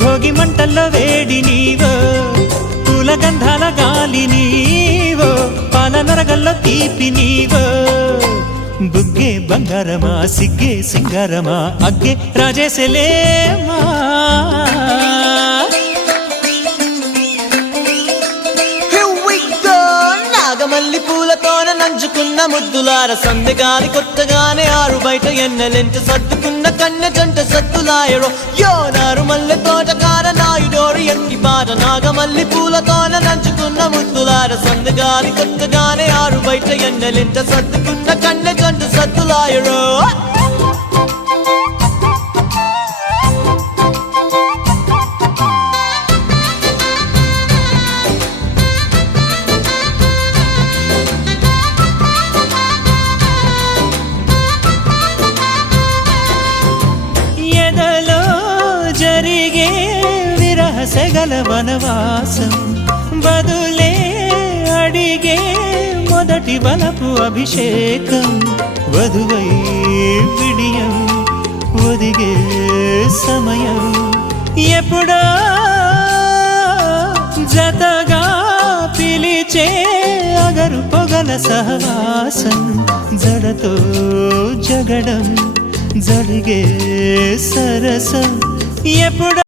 భోగి మంటల్లో వేడి నీవో, పూల గంధాల గాలి నీవో, పాల నరగల్లో తీపి నీవో. బుగ్గే బంగారమా సిగ్గే సింగారమా అగ్గే రాజేసలేమా. నాగమల్లి పూలతోన నంచుకున్న ముద్దులార సందెగాని కొత్తగానే ఆరు బయట ఎన్నెలెంట సర్దుకున్న కన్నె జంట సత్తులాయరో యో నారు మల్లె తోటకార నాయుడోరి ఎంకి పాట. నాగమల్లి పూలతోన నంచుకున్న ముద్దులార సందెగాని కొత్తగానే ఆరు బయట ఎన్నెలెంట సర్దుకున్న కన్నె జంట సత్తులాయరో. జరిగే విరహసగల వనవాసం బదులే అడిగే మొదటి వలపు అభిషేకం. వధువై విడియం ఒదిగే సమయం ఎప్పుడో జతగా పిలిచే అగరు పొగల సహవాసం. జడతో జగడం జరిగే సరసం ఎప్పుడు